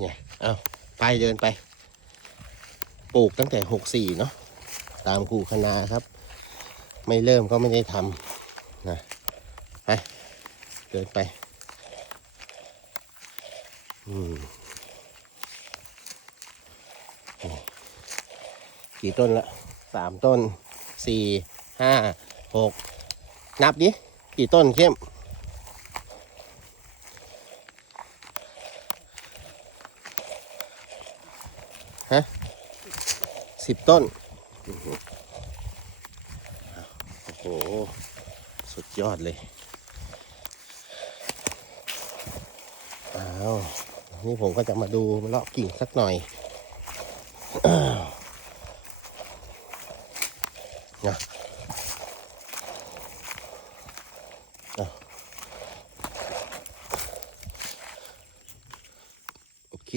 เนี่ยเอาไปเดินไปปลูกตั้งแต่64เนาะตามครูคณาครับไม่เริ่มก็ไม่ได้ทำนะไปเดินไปกี่ต้นละ3 ต้น 4 5 6นับดิกี่ต้นเข้มฮะ10 ต้นโอ้โหสุดยอดเลยอ้าวนี่ผมก็จะมาดูมาเลาะกิ่งสักหน่อยนะโอเค